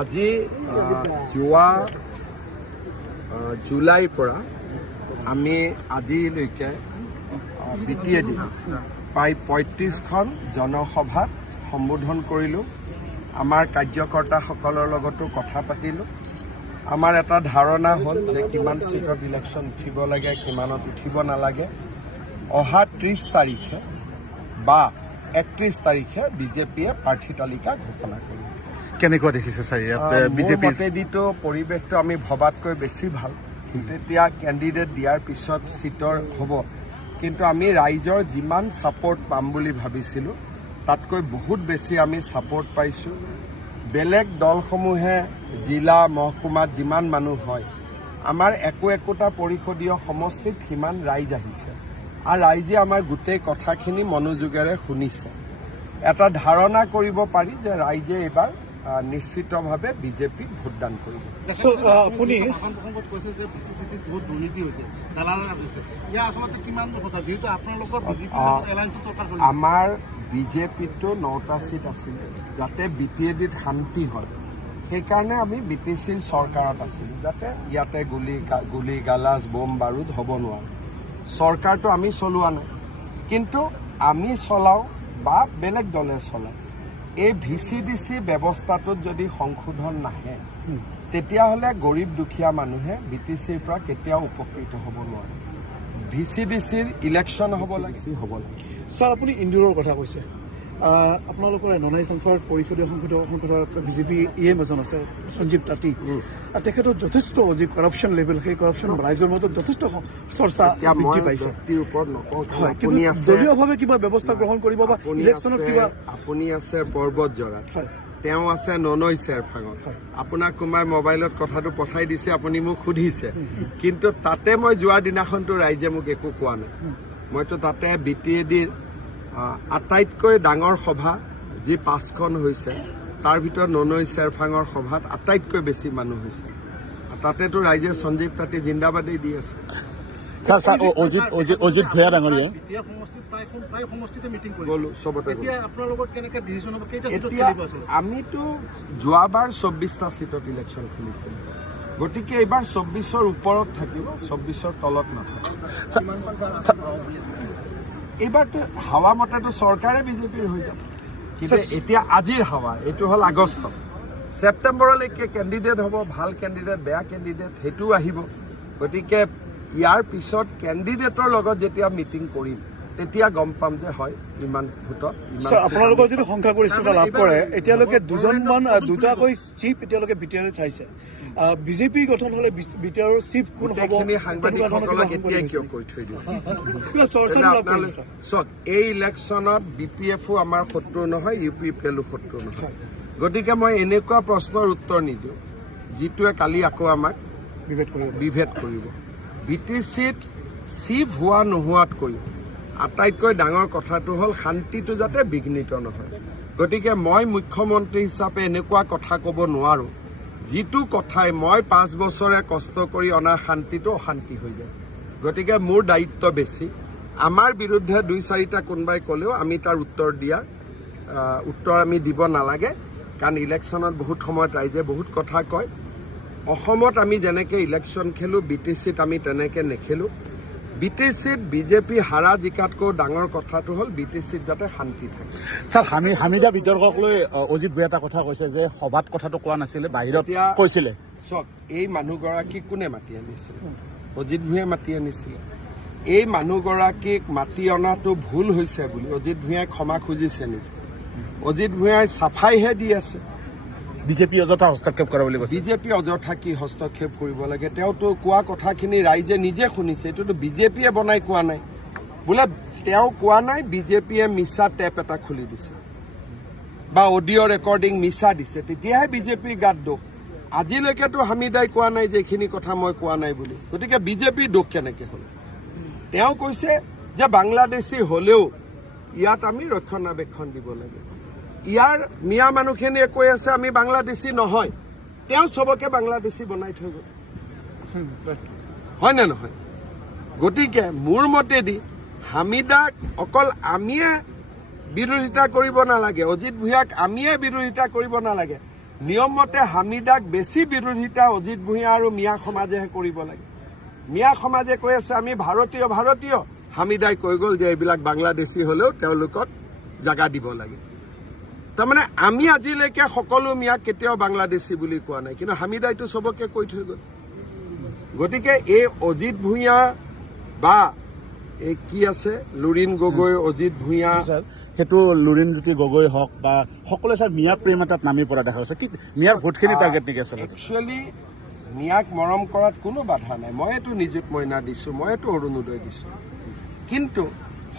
আজি যোৱা জুলাইৰ পৰা আমি আজিলৈকে BTAD প্ৰায় 35খন জনসভাত সম্বোধন কৰিলোঁ। আমাৰ কাৰ্যকৰ্তাসকলৰ লগতো কথা পাতিলোঁ। আমাৰ এটা ধাৰণা হ'ল যে কিমান চিটত ইলেকশ্যন উঠিব লাগে, কিমানত উঠিব নালাগে। অহা 30 তাৰিখে বা 31 তাৰিখে বিজেপিয়ে প্ৰাৰ্থী তালিকা ঘোষণা কৰিব। কেনেকুৱা দেখিছে ছাৰ ইয়াত বিজেপিৰ মতেদিতো পৰিৱেশটো আমি ভবাতকৈ বেছি ভাল, কিন্তু এতিয়া কেণ্ডিডেট দিয়াৰ পিছত চিটৰ হ'ব। কিন্তু আমি ৰাইজৰ যিমান ছাপৰ্ট পাম বুলি ভাবিছিলোঁ তাতকৈ বহুত বেছি আমি ছাপৰ্ট পাইছোঁ। বেলেগ দলসমূহে জিলা মহকুমাত যিমান মানুহ হয়, আমাৰ একোটা পৰিষদীয় সমষ্টিত সিমান ৰাইজ আহিছে আৰু ৰাইজে আমাৰ গোটেই কথাখিনি মনোযোগেৰে শুনিছে। এটা ধাৰণা কৰিব পাৰি যে ৰাইজে এইবাৰ নিশ্চিতভাৱে বিজেপিক ভোটদান কৰিব। আমাৰ বিজেপিতো 9টা চিট আছিলে, যাতে BTADত শান্তি হয়। সেইকাৰণে আমি BTCৰ চৰকাৰত আছিলোঁ, যাতে ইয়াতে গুলি গালাজ বোম বাৰুদ হ'ব নোৱাৰে। চৰকাৰটো আমি চলোৱা নাই, কিন্তু আমি চলাওঁ বা বেলেগ দলে চলায়। এই VCDC ব্যৱস্থাটোত যদি সংশোধন নাহে, তেতিয়াহ'লে গৰীব দুখীয়া মানুহে BTCৰ পৰা কেতিয়াও উপকৃত হ'ব নোৱাৰে। VCDCৰ ইলেকশ্যন হ'ব লাগে। ছাৰ, আপুনি ইন্দোৰৰ কথা কৈছে। আপোনালোকৰ ননাই সংসদৰ পৰিষদীয় সংসদৰ বিজেপি EM এজন আছে সঞ্জীৱ তাঁতী। তেখেতৰ যথেষ্ট যি কৰাপশ্যন লেভেল, সেই কৰাপশ্যন ৰাইজৰ মাজত যথেষ্ট চৰ্চা বৃদ্ধি পাইছে। দলীয়ভাৱে কিবা ব্যৱস্থা গ্ৰহণ কৰিব বা ইলেকশ্যনত কিবা। আপুনি আছে পৰ্বত জৰাত, তেওঁ আছে ননৈ চেৰফাঙত। আপোনাক কোনোবাই মোবাইলত কথাটো পঠাই দিছে, আপুনি মোক সুধিছে, কিন্তু তাতে মই যোৱাৰ দিনাখনতো ৰাইজে মোক একো কোৱা নাই। মইতো তাতে BTADৰ আটাইতকৈ ডাঙৰ সভা যি 5খন হৈছে, তাৰ ভিতৰত ননৈ চেৰফাঙৰ সভাত আটাইতকৈ বেছি মানুহ হৈছে। তাতেতো ৰাইজে সঞ্জীৱ তাঁতী জিন্দাবাদেই দি আছে। অজিত ভূঞা ডাঙৰীয়া আমিতো যোৱাবাৰ 24টা চিটত ইলেকশ্যন খেলিছিলোঁ, গতিকে এইবাৰ 24ৰ ওপৰত থাকিব, 24ৰ তলত নাথাকে। এইবাৰতো হাৱা মতেতো চৰকাৰে বিজেপিৰ হৈ যাব, কিন্তু এতিয়া আজিৰ হাৱা এইটো হ'ল আগষ্ট। ছেপ্টেম্বৰলৈকে কেণ্ডিডেট হ'ব, ভাল কেণ্ডিডেট বেয়া কেণ্ডিডেট সেইটোও আহিব। গতিকে ইয়াৰ পিছত কেণ্ডিডেটৰ লগত যেতিয়া মিটিং কৰিম, তেতিয়া গম পাম যে হয় ইমান ভোটত। আপোনালোকৰ যিটো সংখ্যাগৰিষ্ঠতা লাভ কৰে, এতিয়ালৈকে দুটাকৈ চিফ এতিয়ালৈকে BTAD চাইছে। বিজেপি গঠন হলে BTADৰ চিফ কোন হ'ব? সাংবাদিকসকলক এতিয়া কিয় কৈ থৈ দিছে? চাওক, এই ইলেকশ্যনত BPFও আমাৰ শত্ৰু নহয়, UPPLও শত্ৰু নহয়। গতিকে মই এনেকুৱা প্ৰশ্নৰ উত্তৰ নিদিওঁ যিটোৱে কালি আকৌ আমাক বিভেদ কৰিব। BTCত চিফ হোৱা নোহোৱাতকৈ আটাইতকৈ ডাঙৰ কথাটো হ'ল শান্তিটো যাতে বিঘ্নিত নহয়। গতিকে মই মুখ্যমন্ত্ৰী হিচাপে এনেকুৱা কথা ক'ব নোৱাৰোঁ যিটো কথাই মই 5 বছৰে কষ্ট কৰি অনা শান্তিটো অশান্তি হৈ যায়। গতিকে মোৰ দায়িত্ব বেছি। আমাৰ বিৰুদ্ধে 2-4টা কোনোবাই ক'লেও আমি তাৰ উত্তৰ আমি দিব নালাগে, কাৰণ ইলেকশ্যনত বহুত সময়ত ৰাইজে বহুত কথা কয়। অসমত আমি যেনেকৈ ইলেকশ্যন খেলোঁ, BTCত আমি তেনেকৈ নেখেলোঁ। BTCত বিজেপি হাৰা জিকাতকৈ ডাঙৰ কথাটো হ'ল BTCত যাতে শান্তি থাকে। ছাৰ, হামিদা বিতৰ্কক লৈ অজিত ভূঞা এটা কথা কৈছে যে সভাত কথাটো কোৱা নাছিলে, বাহিৰত কৈছিলে। চাওক, এই মানুহগৰাকীক কোনে মাতি আনিছিলে? অজিত ভূঞাই মাতি আনিছিলে। এই মানুহগৰাকীক মাতি অনাটো ভুল হৈছে বুলি অজিত ভূঞাই ক্ষমা খুজিছে নেকি? অজিত ভূঞাই চাফাইহে দি আছে। বিজেপি অযথা হস্তক্ষেপ কৰে বুলি কৈছে। বিজেপি অযথা কি হস্তক্ষেপ কৰিব লাগে? তেওঁতো কোৱা কথাখিনি ৰাইজে নিজে শুনিছে, এইটোতো বিজেপিয়ে বনাই কোৱা নাই। বোলে তেওঁ কোৱা নাই, বিজেপিয়ে মিছা টেপ এটা খুলি দিছে বা অডিঅ' ৰেকৰ্ডিং মিছা দিছে, তেতিয়াহে বিজেপিৰ গাত দোষ। আজিলৈকেতো হামিদাই কোৱা নাই যে এইখিনি কথা মই কোৱা নাই বুলি। গতিকে বিজেপিৰ দোষ কেনেকৈ হ'ল? তেওঁ কৈছে যে বাংলাদেশী হ'লেও ইয়াত আমি ৰক্ষণাবেক্ষণ দিব লাগে। ইয়াৰ মিয়া মানুহখিনিয়ে কৈ আছে আমি বাংলাদেশী নহয়, তেওঁ চবকে বাংলাদেশী বনাই থৈ গ'ল, হয় নে নহয়? গতিকে মোৰ মতেদি হামিদাক অকল আমিয়ে বিৰোধিতা কৰিব নালাগে, অজিত ভূঞাক আমিয়ে বিৰোধিতা কৰিব নালাগে। নিয়মমতে হামিদাক বেছি বিৰোধিতা অজিত ভূঞা আৰু মিয়া সমাজেহে কৰিব লাগে। মিয়া সমাজে কৈ আছে আমি ভাৰতীয় ভাৰতীয়, হামিদাই কৈ গ'ল যে এইবিলাক বাংলাদেশী হ'লেও তেওঁলোকক জাগা দিব লাগে। তাৰমানে আমি আজিলৈকে সকলো মিয়াক কেতিয়াও বাংলাদেশী বুলি কোৱা নাই, কিন্তু হামিদাইটো চবকে কৈ থৈ গ'ল। গতিকে এই অজিত ভূঞা বা এই কি আছে লুৰিণ গগৈ, অজিত ভূঞা, সেইটো লুৰিণজ্যোতি গগৈ হওক বা সকলোৱে ছাৰ মিয়া প্ৰেম এটাত নামি পৰা দেখা গৈছে। কি মিয়াৰ ভোটখিনি টাৰ্গেট নেকি আচলতে? একচুৱেলি মিয়াক মৰম কৰাত কোনো বাধা নাই। মইতো নিযুত মইনা দিছোঁ, মইতো অৰুণোদয় দিছোঁ, কিন্তু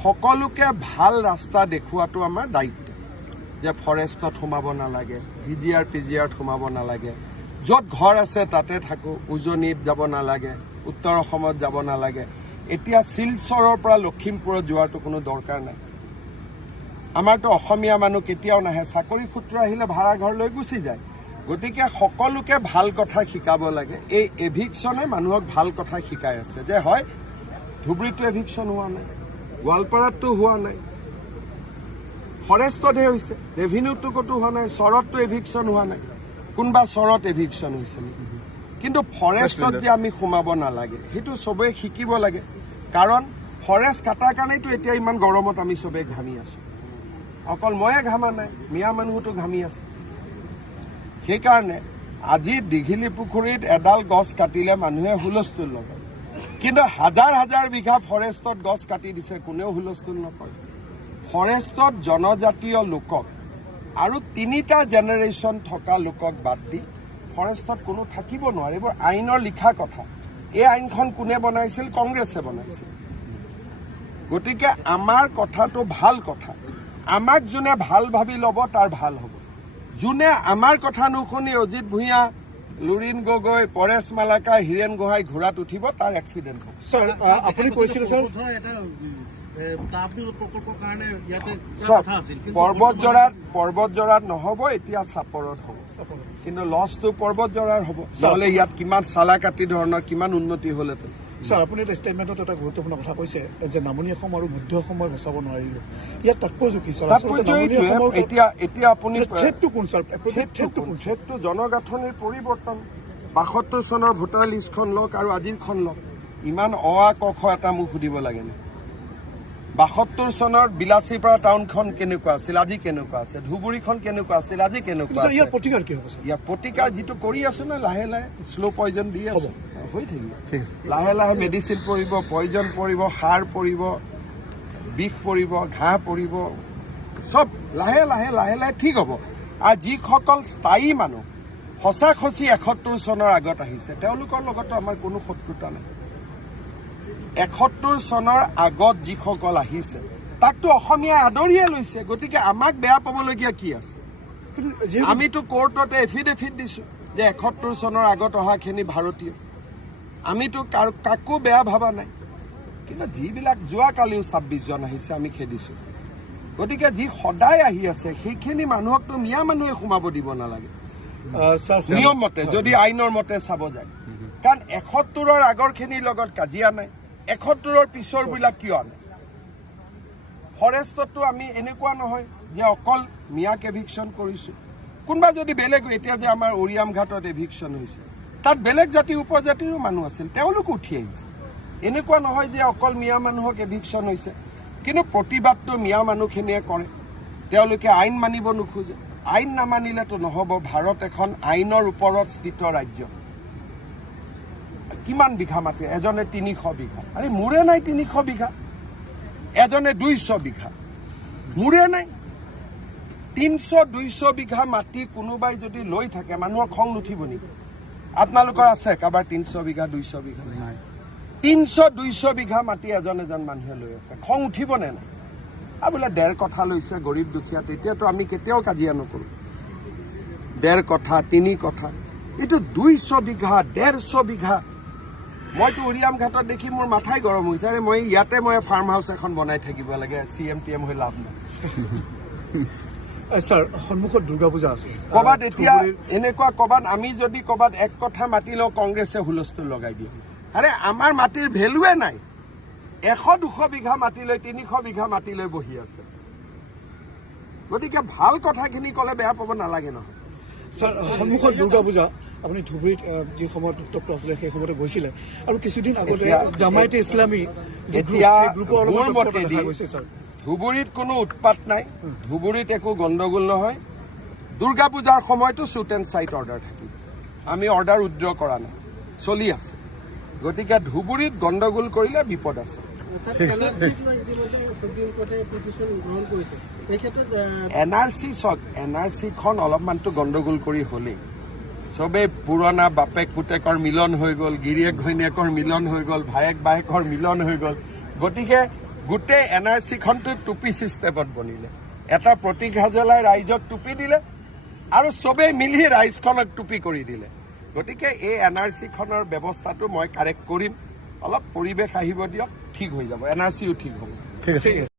সকলোকে ভাল ৰাস্তা দেখুৱাটো আমাৰ দায়িত্ব। যে ফৰেষ্টত সোমাব নালাগে, PGR সোমাব নালাগে, য'ত ঘৰ আছে তাতে থাকোঁ, উজনিত যাব নালাগে, উত্তৰ অসমত যাব নালাগে। এতিয়া শিলচৰৰ পৰা লখিমপুৰত যোৱাটো কোনো দৰকাৰ নাই। আমাৰতো অসমীয়া মানুহ কেতিয়াও নাহে, চাকৰি সূত্ৰ আহিলে ভাড়া ঘৰ লৈ গুচি যায়। গতিকে সকলোকে ভাল কথা শিকাব লাগে। এই এভিকশ্যনে মানুহক ভাল কথা শিকাই আছে যে হয় ধুবুৰীতো এভিকশ্যন হোৱা নাই, গোৱালপাৰাতো হোৱা নাই, ফৰেষ্টতহে হৈছে, ৰেভিনিউটো ক'তো হোৱা নাই, চৰতটো এভিকশ্যন হোৱা নাই। কোনোবা চৰত এভিকশ্যন হৈছে নেকি? কিন্তু ফৰেষ্টত যে আমি সোমাব নালাগে সেইটো চবেই শিকিব লাগে। কাৰণ ফৰেষ্ট কটাৰ কাৰণেতো এতিয়া ইমান গৰমত আমি চবেই ঘামি আছোঁ। অকল ময়ে ঘামা নাই, মিয়া মানুহতো ঘামি আছে। সেইকাৰণে আজি দীঘিলী পুখুৰীত এডাল গছ কাটিলে মানুহে হুলস্থুল লগায়, কিন্তু হাজাৰ হাজাৰ বিঘা ফৰেষ্টত গছ কাটি দিছে, কোনেও হুলস্থুল নকৰে। ফৰেষ্টত জনজাতীয় লোকক আৰু 3টা জেনেৰেশ্যন থকা লোকক বাদ দি ফৰেষ্টত কোনো থাকিব নোৱাৰে। এইবোৰ আইনৰ লিখা কথা। এই আইনখন কোনে বনাইছিল? কংগ্ৰেছে বনাইছিল। গতিকে আমাৰ কথাটো ভাল কথা। আমাক যোনে ভাল ভাবি ল'ব তাৰ ভাল হ'ব। যোনে আমাৰ কথা নুশুনি অজিত ভূঞা, লুৰিণ গগৈ, পৰেশ মালাকা, হীৰেণ গোহাঁই ঘোঁৰাত উঠিব, তাৰ এক্সিডেণ্ট হ'ব। স্যাৰ আপুনি কৈছিলে স্যাৰ পৰ্বতজৰাত নহ'ব, এতিয়া চাপৰত হ'ব। কিন্তু লছটো পৰ্বতজৰাৰ হ'ব। নহ'লে ইয়াত কিমান চালাকাটি ধৰণৰ কিমান উন্নতি হ'লহেঁতেন। স্যাৰ আপুনি এটা ষ্টেটমেণ্টত এটা গুৰুত্বপূৰ্ণ কথা কৈছে যে নামনি অসম আৰু মধ্য অসমত বচাব নোৱাৰিলো। ইয়াত তাৎপৰ্য কি স্যাৰ? এতিয়া আপুনি ছেটটো কোন স্যাৰ? ছেটটো জনগাঁথনিৰ পৰিৱৰ্তন। ৭২ চনৰ ভোটাৰ লিষ্টখন লওক আৰু আজিৰখন লওক, ইমান ক খ এটা মোক সুধিব লাগে নে? ৭২ চনৰ বিলাচীপাৰা টাউনখন কেনেকুৱা আছিল, আজি কেনেকুৱা আছে? ধুবুৰীখন কেনেকুৱা আছিল, আজি কেনেকুৱা আছে? ইয়াৰ প্ৰতিকাৰ কি হ'ব? ইয়াৰ প্ৰতিকাৰ যিটো কৰি আছো ন, লাহে লাহে শ্ল' পয়জন দি আছো, হৈ থাকিব। লাহে লাহে মেডিচিন পৰিব, পয়জন পৰিব, সাৰ পৰিব, বিষ পৰিব, ঘাঁহ পৰিব, চব লাহে লাহে লাহে লাহে ঠিক হ'ব। আৰু যিসকল স্থায়ী মানুহ সঁচাসঁচি ৭১ চনৰ আগত আহিছে, তেওঁলোকৰ লগতো আমাৰ কোনো শত্ৰুতা নাই। ৭১ চনৰ আগত যিসকল আহিছে তাকতো অসমীয়াই আদৰিয়ে লৈছে। গতিকে আমাক বেয়া পাবলগীয়া কি আছে? আমিতো কোৰ্টতে এফিডেভিট দিছোঁ যে ৭১ চনৰ আগত অহাখিনি ভাৰতীয়। আমিতো কাকো বেয়া ভবা নাই। কিন্তু যিবিলাক যোৱাকালিও ২৬ জন আহিছে, আমি খেদিছোঁ। গতিকে যি সদায় আহি আছে সেইখিনি মানুহকতো মিয়া মানুহে সোমাব দিব নালাগে নিয়ম মতে, যদি আইনৰ মতে চাব যায়। কাৰণ ৭১ৰ আগৰখিনিৰ লগত কাজিয়া নাই, ৭১ৰ পিছৰবিলাক কিয় আনে? ফৰেষ্টতো আমি এনেকুৱা নহয় যে অকল মিয়াক এভিকশ্যন কৰিছোঁ। কোনোবা যদি বেলেগ, এতিয়া যে আমাৰ অৰিয়াম ঘাটত এভিকশ্যন হৈছে, তাত বেলেগ জাতি উপজাতিৰো মানুহ আছিল, তেওঁলোকো উঠি আহিছে। এনেকুৱা নহয় যে অকল মিয়া মানুহক এভিকশ্যন হৈছে। কিন্তু প্ৰতিবাদটো মিয়া মানুহখিনিয়ে কৰে, তেওঁলোকে আইন মানিব নোখোজে। আইন নামানিলেতো নহ'ব। ভাৰত এখন আইনৰ ওপৰত স্থিত ৰাজ্য। কিমান বিঘা মাটি? এজনে ৩০০ বিঘা। আৰে মোৰে নাই ৩০০ বিঘা, এজনে ২০০ বিঘা, মোৰে নাই। ৩০০-২০০ বিঘা মাটি কোনোবাই যদি লৈ থাকে, মানুহৰ খং নুঠিব নেকি? আপোনালোকৰ আছে কাৰোবাৰ ৩০০ বিঘা ২০০ বিঘা? নাই। ৩০০-২০০ বিঘা মাটি এজন মানুহে লৈ আছে, খং উঠিবনে নাই? আৰু বোলে ১.৫ কঠা লৈছে গৰীব দুখীয়া, তেতিয়াতো আমি কেতিয়াও কাজিয়া নকৰোঁ। ১.৫ কঠা ৩ কঠা, এইটো ২০০ বিঘা ১৫০ বিঘা। মইতো উৰিয়াম ঘাটত দেখি মোৰ মাথাই গৰম হৈছে। মই ইয়াতে ফাৰ্ম হাউচ এখন বনাই থাকিব লাগে, CM হৈ লাভ নাই। স্যাৰ সন্মুখত দুৰ্গা পূজা আছে, ক'ৰবাত এতিয়া এনেকুৱা ক'ৰবাত আমি যদি ক'ৰবাত ১ কঠা মাটি লওঁ, কংগ্ৰেছে হুলস্থুল লগাই দিয়ে। আৰে আমাৰ মাটিৰ ভেলুৱে নাই। ১০০-২০০ বিঘা মাটি লৈ ৩০০ বিঘা মাটি লৈ বহি আছে। গতিকে ভাল কথাখিনি ক'লে বেয়া পাব নালাগে নহয়। ছাৰ, সন্মুখত দুৰ্গা পূজা, আপুনি ধুবুৰীত যি সময়ত উত্তপ্ত আছিলে সেই সময়তে গৈছিলে, আৰু কিছুদিন আগতে জামায়াতে ইছলামী যি গ্ৰুপ, এতিয়া সেই গ্ৰুপৰ অলপ মোৰ তৎপৰতা মতেদি দেখা গৈছে ছাৰ। ধুবুৰীত কোনো উৎপাত নাই, ধুবুৰীত একো গণ্ডগোল নহয়। দুৰ্গা পূজাৰ সময়তো শ্বুট এণ্ড চাইট অৰ্ডাৰ থাকিব, আমি অৰ্ডাৰ উইথড্ৰ কৰা নাই, চলি আছে। গতিকে ধুবুৰীত গণ্ডগোল কৰিলে বিপদ আছে। NRC চাওক, NRCখন অলপমানতো গণ্ডগোল কৰি হ'লেই, চবেই পুৰণা বাপেক পুতেকৰ মিলন হৈ গ'ল, গিৰিয়েক ঘৈণীয়েকৰ মিলন হৈ গ'ল, ভায়েক বায়েকৰ মিলন হৈ গ'ল। গতিকে গোটেই NRCখনটো টুপি ছিষ্টেমত বনিলে, এটা প্ৰতীক হাজেলাই ৰাইজক টুপি দিলে আৰু চবেই মিলি ৰাইজখনক টুপি কৰি দিলে। গতিকে এই NRCখনৰ ব্যৱস্থাটো মই কাৰেক্ট কৰিম, অলপ পৰিৱেশ আহিব দিয়ক, ঠিক হৈ যাব, NRCও ঠিক হ'ব। ঠিক আছে।